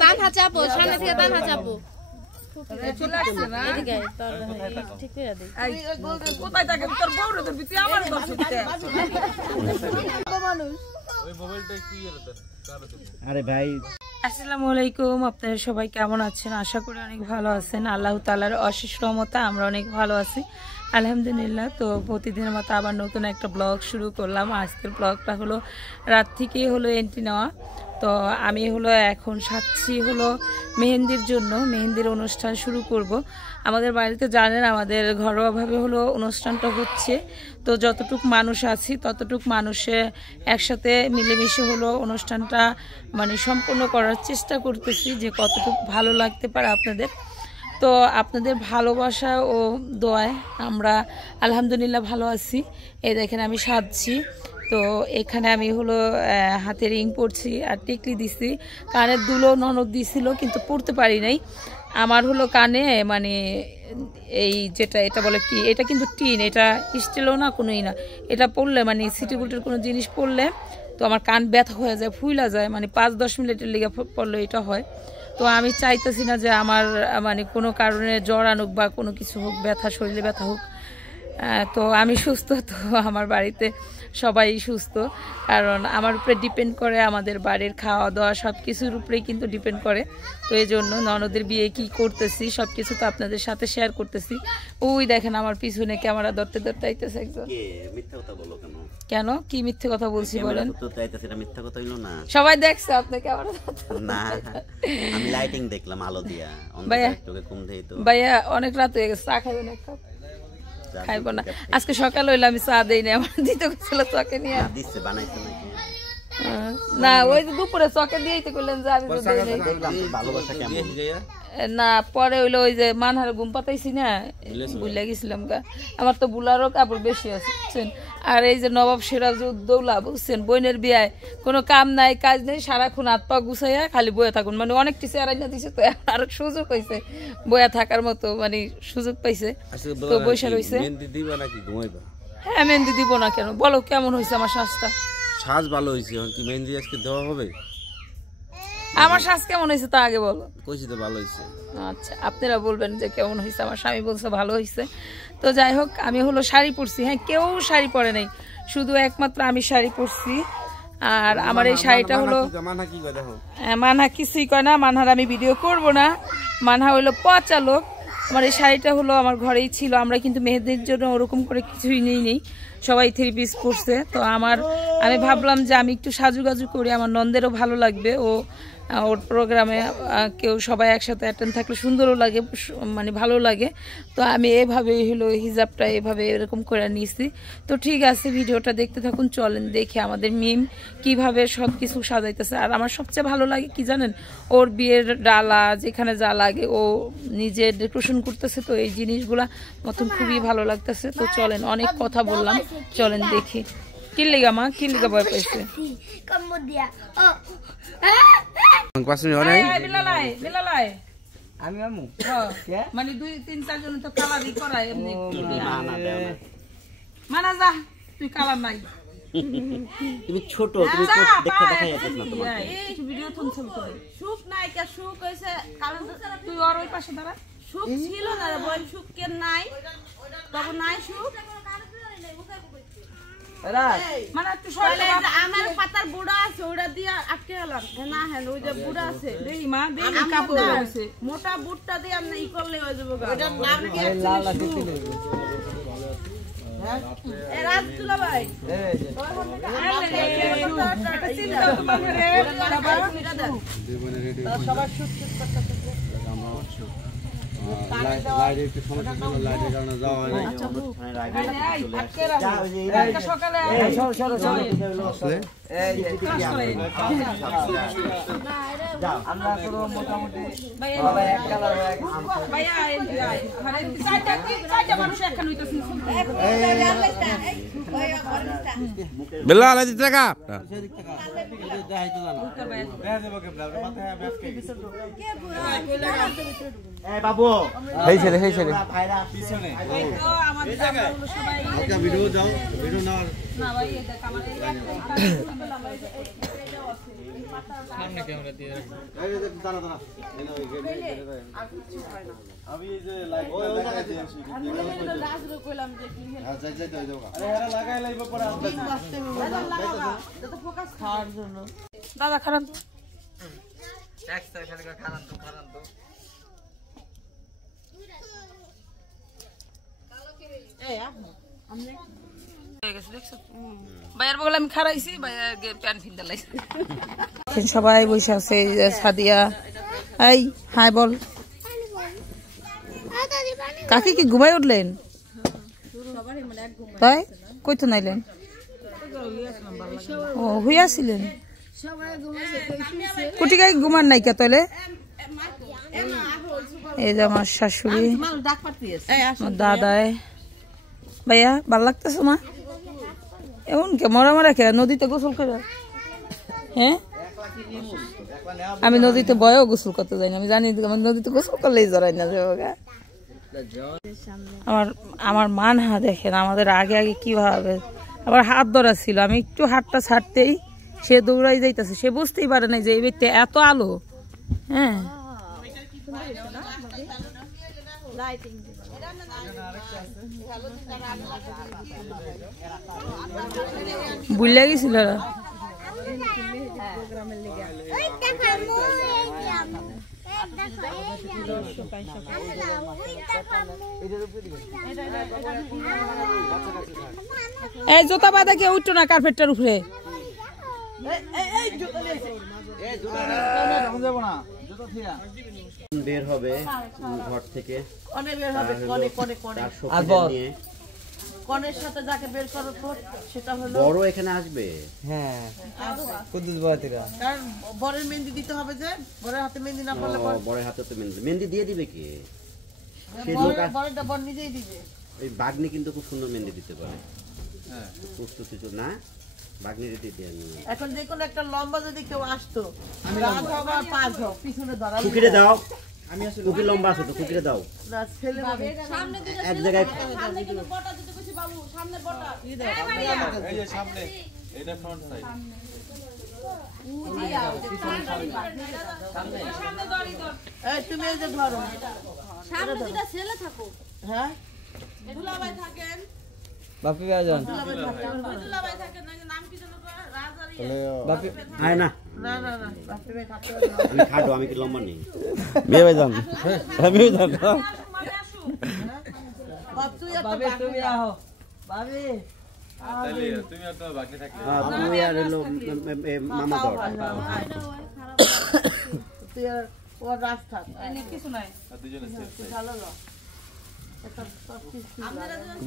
টান হাঁচাবো সামনে থেকে টান হাঁচাবো আরে ভাই আসসালামু আলাইকুম। আপনারা সবাই কেমন আছেন? আশা করি অনেক ভালো আছেন। আল্লাহ তাআলার অশেষ রহমতে আমরা অনেক ভালো আছি আলহামদুলিল্লাহ। তো প্রতিদিনের মতো আবার নতুন একটা ব্লগ শুরু করলাম। আজকের ব্লগটা হলো রাত থেকেই হলো এন্ট্রি নেওয়া। তো আমি হলো এখন সাচ্ছি হলো মেহেন্দির জন্য, মেহেন্দির অনুষ্ঠান শুরু করব। আমাদের বাড়িতে জানেন আমাদের ঘরোয়াভাবে হলো অনুষ্ঠানটা হচ্ছে। তো যতটুক মানুষ আছি ততটুক মানুষে একসাথে মিলেমিশে হলো অনুষ্ঠানটা মানে সম্পূর্ণ করার চেষ্টা করতেছি যে কতটুকু ভালো লাগতে পারে আপনাদের। তো আপনাদের ভালোবাসা ও দোয়ায় আমরা আলহামদুলিল্লাহ ভালো আছি। এই দেখেন আমি সাজছি। তো এখানে আমি হলো হাতে রিং পরছি আর টিকলি দিছি, কানের দুলো ননদ দিছিল কিন্তু পরতে পারি নাই। আমার হলো কানে মানে এই যেটা এটা বলে কি, এটা কিন্তু টিন, এটা স্টিলও না কোনোই না। এটা পরলে মানে সিটি গোল্ডের কোনো জিনিস পরলে তো আমার কান ব্যথা হয়ে যায়, ফুইলা যায়, মানে 5-10 মিনিটের লেগে পড়লে এটা হয়। তো আমি চাইতেছি না যে আমার মানে কোনো কারণে জ্বর আনুক বা কোনো কিছু হোক, ব্যথা শরীরে ব্যথা হোক। তো আমি সুস্থ, তো আমার বাড়িতে সবাই সুস্থ, কারণ আমার উপরে ডিপেন্ড করে, আমাদের বাড়ির খাওয়া দাওয়া সব কিছুর উপরেই কিন্তু ডিপেন্ড করে। তো এই জন্য ননদের বিয়ে কি করতেছি সব কিছু তো আপনাদের সাথে শেয়ার করতেছি। ওই দেখেন আমার পিছনে ক্যামেরা ধরতে ধরতে আইতেছে একজন। কেন কি মিথ্যে কথা বলছি বলেন? সবাই দেখছে আপনি ক্যামেরা না, আমি লাইটিং দেখলাম আলো দিয়া। ভাইয়া অনেক রাত হয়ে গেছে, চা খাইবেন এক কাপ? খাইব না আজকে সকাল হইলে আমি চা দেই না, আমার দিতে গেছিল চকে নিয়ে দিচ্ছে বানাইছে নাকি না, ওই যে দুপুরে চকে দিয়েই করলেন যে আমি ভালোবাসা কেমন না। পরে হইলো ওই যে মানহারে ঘুম পাতাইছি না, বুঝলে গেছিলাম গা। আমার তো বুলারও কাপড় বেশি আছে বুঝছেন। আর এই যে নবাব সিরাজউদ্দৌলা বুঝছেন, বোনের বিয়ায় কোনো কাম নাই কাজ নেই, সারাক্ষণ হাত পা গুছাইয়া খালি বয়ে থাকুন, মানে অনেক টিচার আইনা দিছে। তো আর সুযোগ হয়েছে বয়ে থাকার মতো, মানে সুযোগ পাইছে তো বৈশা রয়েছে। হ্যাঁ মেহেন্দি দিব না কেন, বলো কেমন হয়েছে আমার সাজটা? সাজ ভালো হয়েছে, কি মেহেন্দি আজকে দেওয়া হবে? আমার সাজ কেমন হয়েছে তা আগে বলো। কইছি তো ভালো হয়েছে। আচ্ছা আপনারা বলবেন যে কেমন হয়েছে। আমার স্বামী বলছে ভালো হয়েছে। তো যাই হোক আমি হলো শাড়ি পরছি। হ্যাঁ কেউ শাড়ি পরে নাই, শুধু একমাত্র আমি শাড়ি পরছি। আর আমার এই শাড়িটা হলো মানহা কিছুই কয় না, মানহার আমি ভিডিও করব না, মানহা হইলো পচা লোক। আমার এই শাড়িটা হলো আমার ঘরেই ছিল, আমরা কিন্তু মেহেদির জন্য ওরকম করে কিছুই নেই, সবাই 3 পিস পরছে। তো আমি ভাবলাম যে আমি একটু সাজুগাজু করি, আমার নন্দেরও ভালো লাগবে, ওর প্রোগ্রামে কেউ সবাই একসাথে অ্যাটেন্ড থাকলে সুন্দরও লাগে, মানে ভালো লাগে। তো আমি এভাবে হলো হিজাবটা এভাবে এরকম করে নিয়েছি। তো ঠিক আছে ভিডিওটা দেখতে থাকুন, চলেন দেখি আমাদের মিম কিভাবে সব কিছু সাজাইতেছে। আর আমার সবচেয়ে ভালো লাগে কি জানেন, ওর বিয়ের ডালা যেখানে যা লাগে ও নিজে ডেকোরেশন করতেছে। তো এই জিনিসগুলা মতন খুবই ভালো লাগতেছে। তো চলেন, অনেক কথা বললাম, চলেন দেখি। কি লিগা মা, কি লিগা ভয় পাইছে? মানে 2-3-4 জন তো কালারই করায় এমনি। মানা যা, তুই কালার নাই, তুমি ছোট, তুমি দেখতে দেখাই যাচ্ছে না তোমার। এই ভিডিও থন ছবি করে সুখ নাই কে সুখ হইছে, কারণ তুই আর ওই পাশে দাঁড়া। সুখ ছিল না রে বোন, সুখ কেন নাই? তবে নাই সুখ মানে একটু সরলে আমার পাতার বুড়া আছে, ওটা দিয়া আটকে গেলাম না। হ্যাঁ ওই যে বুড়া আছে দেখি মা, দেখি কাপড় আছে মোটা বুটটা দিয়ে আমরা ই করলে হয়ে যাবো। ওটার নাম কি? লাল লাল দিতে নেবে এ রাজতুলা ভাই, সবার সুখ লাইট একটু সমস্যা ছিল, লাইটের কারণে যাওয়া হয় না। সকালে আমরা পুরো মোটামুটি বেলা আলাদা টাকা বাবু হেই ছেলে হেই ছেলে ভাইরা পিছনে এই তো আমাদের জামাগুলো সবাই আজকে ভিডিও যাও ভিডিও নাও না ভাই এই দেখ আমার এই একটাই বললাম ভাই এইটাও আছে এই পাতা সামনে ক্যামেরা দিয়ে রাখো এই যে দাঁড়া দাঁড়া এই নাও এই আর কিছু হয় না আমি এই যে লাইট লাগাই দিয়েছি আমি রাজরে কইলাম যে কি আর যাই যাই যাই আরে এরা লাগাই লাইব পরে আমরা যত ফোকাস খাওয়ার জন্য দাদা খারাপ একটা খালি খারান তো এই আপনি ভাইয়ের বগলে আমি খারাইছি ভাইয়া প্যান্ট ফিনতে লাইছি সবাই বসে আছে সাদিয়া এই হাই বল কাকি কি ঘুমাই উঠলেন তাই কই তো নাইলেন ও হইয়াছিলেন কুটি গাই ঘুমান নাই কে তাইলে এই যে আমার শাশুড়ি আমার দাদাই ভাইয়া ভাল লাগতেছে মা এমন কে মরা মরা খেয়ে নদীতে গোসল করে হ্যাঁ আমি নদীতে বয়েও গোসল করতে যাই না আমি জানি আমার নদীতে গোসল করলেই জড়াই না যাবো আমার মান হা দেখেন আমাদের আগে আগে কিভাবে আবার হাত ধরা ছিল আমি একটু হাতটা ছাড়তেই সে দৌড়াই যাইতেছে সে বুঝতেই পারে না যে এই ব্যক্তি এত আলো হ্যাঁ বুঝলে গেছিল এই জুতা বাঁধা কেউ উঠতো না কার্পেটটার উপরে বের হবে ঘর থেকে কনের সাথে যাকে বের করো সেটা হলো বড় এখানে আসবে। হ্যাঁ কুদ্দুস বাতিরা কারণ বরের মেহেন্দি দিতে হবে যে বরের হাতে মেহেন্দি না পড়লে বড় হাতে তো মেহেন্দি দিয়ে দিবে কি বরেরটা বর নিজেই দিবে ওই বাগনি কিন্তু খুব সুন্দর মেহেন্দি দিতে পারে হ্যাঁ প্রস্তুতি তো না বাগনি দিতে আমি এখন যে কোন একটা লম্বা যদি কেউ আসতো রাত হবে আর পাঁচ হবে পিছনে ধরা কুকিরে দাও আমি আসলে কুকি লম্বা আছে তো কুকিরে দাও না ছেলে সামনে দিকে এক জায়গায় সামনে কিন্তু বটা দিতে কইছি বাবু সামনে বটা এই যে সামনে এটা ফ্রন্ট সাইড এই তুমি এই যে ধরো সামনে দুটো ছেলে থাকো হ্যাঁ দুলাভাই থাকেন বাপি ভাইজান দুলাভাই থাকেন নাম কি জানো রাজারি বাপি আয় না না না না বাপি ভাই থাকতে আমি খাটো আমি কি লম্বা নেই বিয়ে ভাইজান আমি ভাইজান তুই এত তুমি আহো বাবি তাহলে তুমি আর তো বাকি থাকলে তুমি আর হলো মামা দর তুই আর ও রাত থাক কিছু নাই আর দুজনে সেফ ভালো লো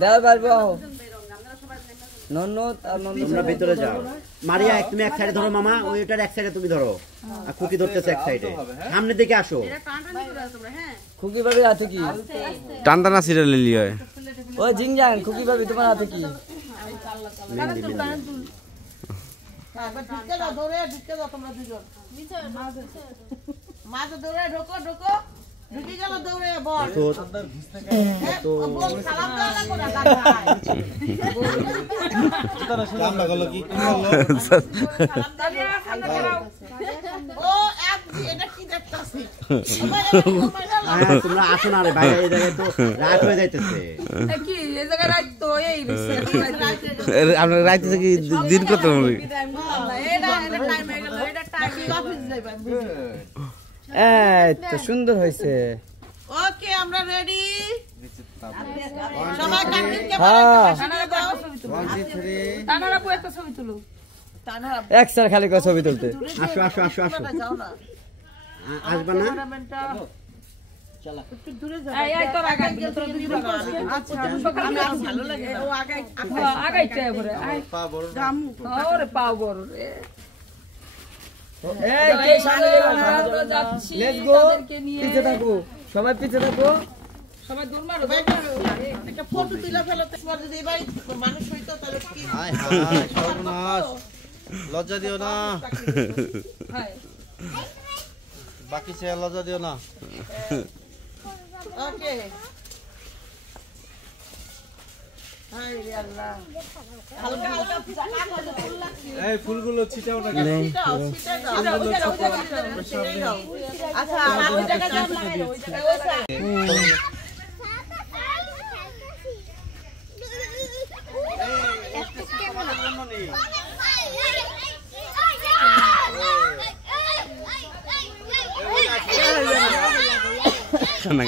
দাও পারবো আহো ননদ আর ননদ তোমরা ভিতরে যাও মারিয়া তুমি এক সাইডে ধরো মামা ওইটার এক সাইডে তুমি ধরো আর কুকি ধরতেছে এক সাইডে সামনের দিকে আসো খুকি ভাবি হাতে কি টান টানা সিরিয়াল লিলি হয় ও জিংজাং খুকি ভাবি তোমার হাতে কি মেহেন্দি ঢুকে যাও দৌড়ে ঢুকে যাও তোমরা দুজন মাঝে দৌড়ে ঢোকো ঢোকো ঢুকে গেল দৌড়ে বল তো বল সালাম দাও না করে কামলা গেল কি ও এক এটা কি দেখতাছি তোমরা আসো না রে ভাই এই জায়গায় তো রাত হয়ে যাইতেছে কি এই জায়গায় রাত তো এই আমরা রাইতে থেকে দিন কত হবে এটা টাইম হয়ে গেল এটা টাইম অফিস যাইবা এই তো সুন্দর হইছে ওকে আমরা রেডি সবাই কাটিংকে হ্যাঁ তানারা কো একটা ছবি তুলো তানারা এক স্যার খালি করে ছবি তুলতে আসো আসো আসো আসো যাও না আসবা না ক্যামেরাম্যানটা চলা একটু দূরে যাও এই তো আগে তোরা দুজন আচ্ছা আমি ভালো লাগে ও আগে আগাইতে পরে আই পা বড় ওরে পাও বড় রে এই কে সামনে আমরা যাচ্ছি লেটস গো তাদেরকে নিয়ে পিছে থাকো সবাই পিছে থাকো সবাই দূর মারো একটা ফটো তুলে ফেলতে পর যদি ভাই মানুষ হইতো তাহলে কি হায় হায় সর্বনাশ লজ্জা দিও না হাই বাকি সে লজ্জা দিও না ওকে হাই রে আল্লাহ হালকা হালকা ফুল লাগছে এই ফুলগুলো ছিটাও না কেন আচ্ছা ওই জায়গা জাম লাগাই দাও ওই জায়গা ওই সাইড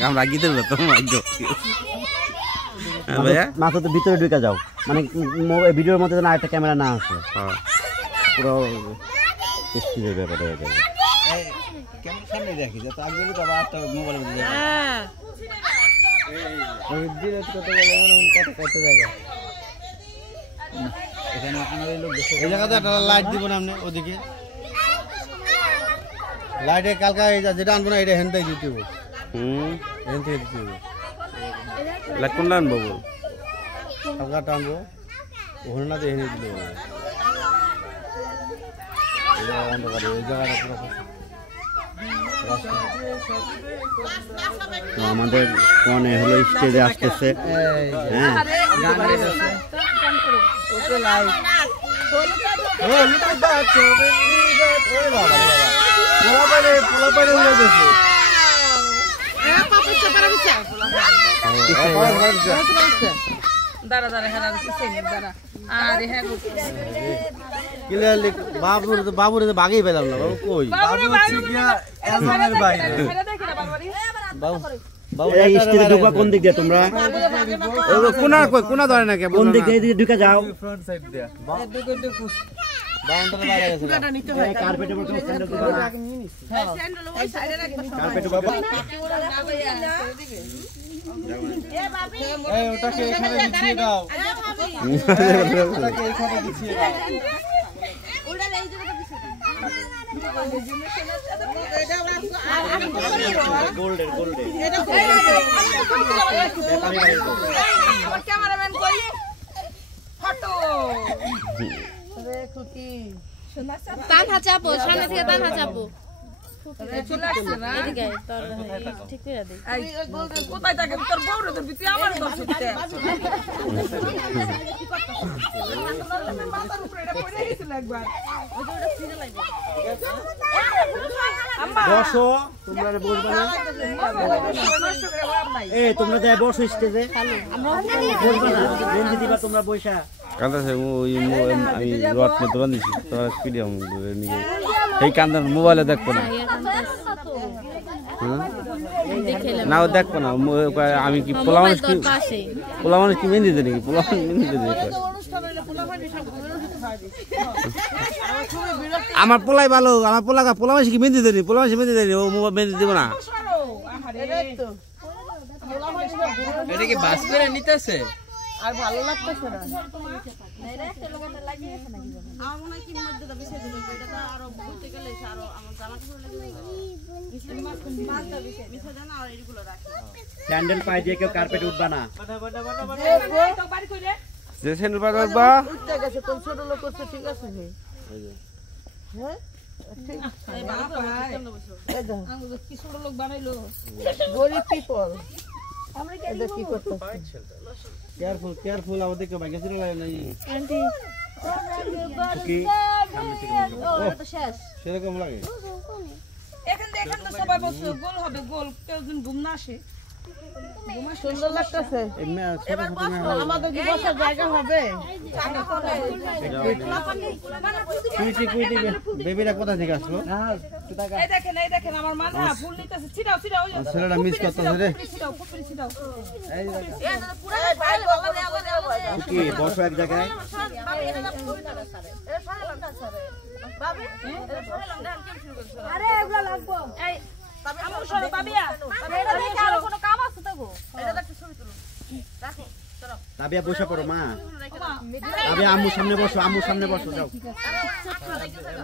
আমরা গীতের তো মাথা তো ভিতরে ঢুকে যাও মানে ভিডিওর মধ্যে যেন আরেকটা ক্যামেরা না আসে পুরো স্টিলের ব্যাপার হয়ে যাবে কেমন সামনে দেখি যত আগে তো আবার একটা মোবাইলের মধ্যে এই ডিলেট করতে গেলে কত জায়গা এখানে আমাদের লোক দেখে এই জায়গাতে একটা লাইট দিব না আপনি ওদিকে লাইটে কালকা যেটা আনবো না এটা হেনতেই দিতে হবে হেনতেই দিতে হবে লাইট কোনটা আনবো বল কালকা টানবো ওখানে না দিয়ে হেনে দিলে হবে অন্ধকার এই জায়গাটা পুরো তো আমাদের ফোনে হলো স্টেজে আসতেছে হ্যাঁ ওকে লাইট ও লুকু বাচ্চা ওরে বাবা পোলা পারে উড়ে গেছে এ পাপা চাপারা বিছা দাঁড়া দাঁড়া হ্যাঁ দাঁড়া আরে হ্যাঁ ক্লিয়ারলি বাবুরে তো ভাগেই পেলাম না বাবু কই বাবু হচ্ছে কি এলজনের বাইরে বাবু এই স্টেজে ঢুকা কোন দিক দিয়ে তোমরা কোনা ধরে না কোন দিক দিয়ে এদিকে ঢুকে যাও ফ্রন্ট সাইড দিয়া বাউন্ডারি বাইরে গেছে পুরাটা নিতে হয় কার্পেটের উপর স্যান্ডেল দিবা না হ্যাঁ স্যান্ডেল ওই সাইডে রাখবে কার্পেটের উপর এই ওটাকে এখানে বিছিয়ে দাও ওটাকে এখানে বিছিয়ে দাও ওটা এই জায়গাটা পিছে গোল্ডের আমার ক্যামেরাম্যান কই ফটো আরে খুকি টান হাঁচাবো সামনে থেকে টান হাঁচাবো চলে আসছে না এদিকে তোর ঠিক করে দে এই গোল্ডেন কোথায় থাকে তোর বউরে তোর ভিতরে আমার দোষ হচ্ছে মাথার উপরে এটা পড়ে গেছিল একবার ওটা ছিঁড়ে লাগবে বসো তোমরা বসবা না এই তোমরা যাই বসো স্টেজে বসবা না বন্ধু দিবা তোমরা বইসা কান্দাছে আমি রড নিতে বান্ধিছি তোরা স্পিডে নিয়ে এই কান্দার মোবাইলে দেখবো না না ও দেখবো না আমি কি পোলা মানুষ কি মেহেন্দি দেয় নাকি পোলা মানুষ মেহেন্দি দেয় আমার পোলাই ভালো আমার পোলা মানুষ কি মেহেন্দি দেয়নি পোলা মানুষ মেহেন্দি দেয়নি ও মোবাইল মেহেন্দি দেবো না এটা কি বাস করে নিতেছে আর ভালো লাগতেছে না আমার মনে হয় কি মধ্যে বিছে দিল এটা তো আরো ঘুরতে গেলে আরো আমার জামা কাপড় লাগে বিছে দেন আর এইগুলো রাখি স্যান্ডেল পায়ে দিয়ে কেউ কার্পেটে উঠবা না তো বাড়ি কইলে যে স্যান্ডেল পারবা উঠতে গেছে কোন ছোট লোক করছে ঠিক আছে হ্যাঁ এই বাবা এই দাও আমরা কি ছোট লোক বানাইলো গরিব পিপল আমরা কি করতে কেয়ারফুল আমাদেরকে বাইকে ছিল নাই আন্টি কি সামনে থেকে ও তো শেষ সেরকম লাগে এখান তো সবাই বসে গোল হবে গোল কেউ দিন ঘুম না আসে সুন্দর লাগতেছে আমাদের কি বসার জায়গা হবে কুইটি বেবিরা কোথা থেকে আসলো এই দেখেন আমার মা না ফুল নিতেছে ছিটাও ছেলেটা মিস করতেছে রে ছিটাও এই কি বসো এক জায়গায় আরে এগুলা লাগবো এই আমু সরো বাবিয়া এটা দেখে আর কোনো কাম আছে তো গো এটা একটা ছবি তুলো রাখো চলো তাবিয়া বসে পড়ো মা তাবিয়া আম্মুর সামনে বসো যাও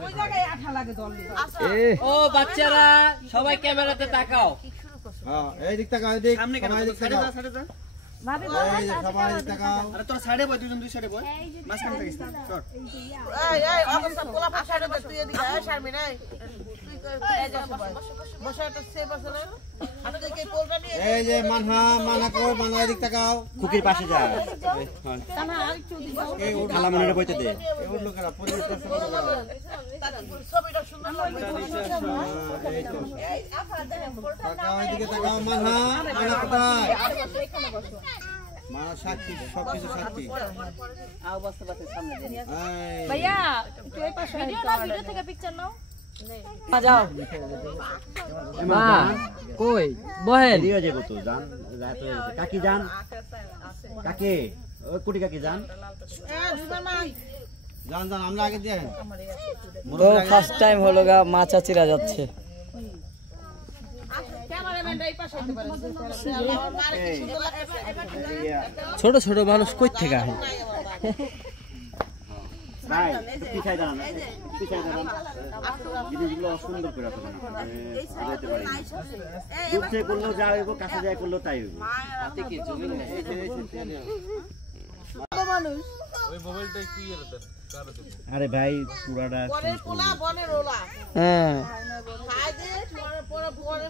ওই জায়গায় আঠা লাগে দল ও বাচ্চারা সবাই ক্যামেরাতে তাকাও হ্যাঁ এই দিক তাকাও এই দিক সামনে কেন সাইডে যা ভাবি এই যে সবাই তাকাও আরে তোর সাইডে বয় দুজন দুই সাইডে বয় মাঝখানে থাকিস না চল এই অবস্থা পোলা পাশাড়ে তুই এদিকে আয় শারমিন এই তুই বসে একটা সেব আছে না আপনি কি পোলটা নিয়ে এই যে মানহা কই মানহা এদিক তাকাও খুকির পাশে যা খালা মনে বইতে দে এই উঠলো কেন পরিবেশ নষ্ট করো ছবিটা সুন্দর এই আপনারা দেখেন পোলটা না এদিকে তাকাও মানহা কোথায় মানা সাক্ষী সবকিছু সাক্ষী আও বসতে বসতে সামনে দিন ভাইয়া তুই এই পাশে ভিডিও থেকে পিকচার নাও যাও মা কই বহেন দিয়ে যাবো তো জান রাত হয়ে গেছে কাকি জান কাকি ওই কুটি কাকি জান জান আমরা আগে দিয়ে তো ফার্স্ট টাইম হলো গা মা চাচিরা যাচ্ছে ছোট ছোট মানুষ কই থেকে আসে ভাই পিছাই দাঁড়ান পিছাই দাঁড়ান জিনিসগুলো সুন্দর করে রাখবেন বুঝাইতে পারি দূর থেকে করলেও যা হইব কাছে যায় করলেও তাই হইব আরে ভাই পুরাটা পোলা বনের ওলা হ্যাঁ খাই দে পরে পরে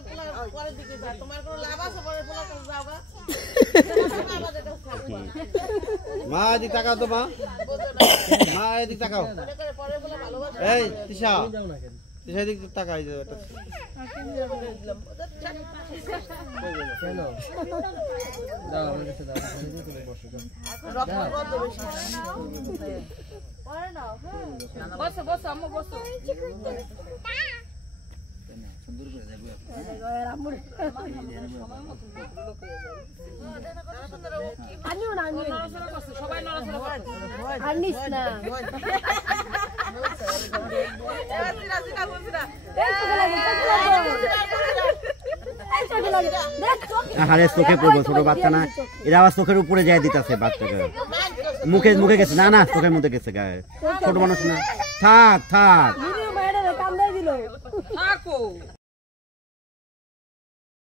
পরে দিকে যা তোমার কোনো লাভ আছে পরে পোলা কাছে যাওগা মা এদিক তাকাও তো মা এদিক তাকাও পরে পোলা ভালোবাসে এই তিশা এদিক তাকাই যে এটা কেন দাও আমার কাছে দাও রক্ত বন্ধ বেশি বসো বসো আম্মু বসো সবাই আনিস না আরে চোখে পড়বো ছোট বাচ্চা না এরা আবার চোখের উপরে যায় দিতেছে বাচ্চাকে মুখে গেছে না চোখের মধ্যে গেছে গায়ে ছোট মানুষ না থাক থাকো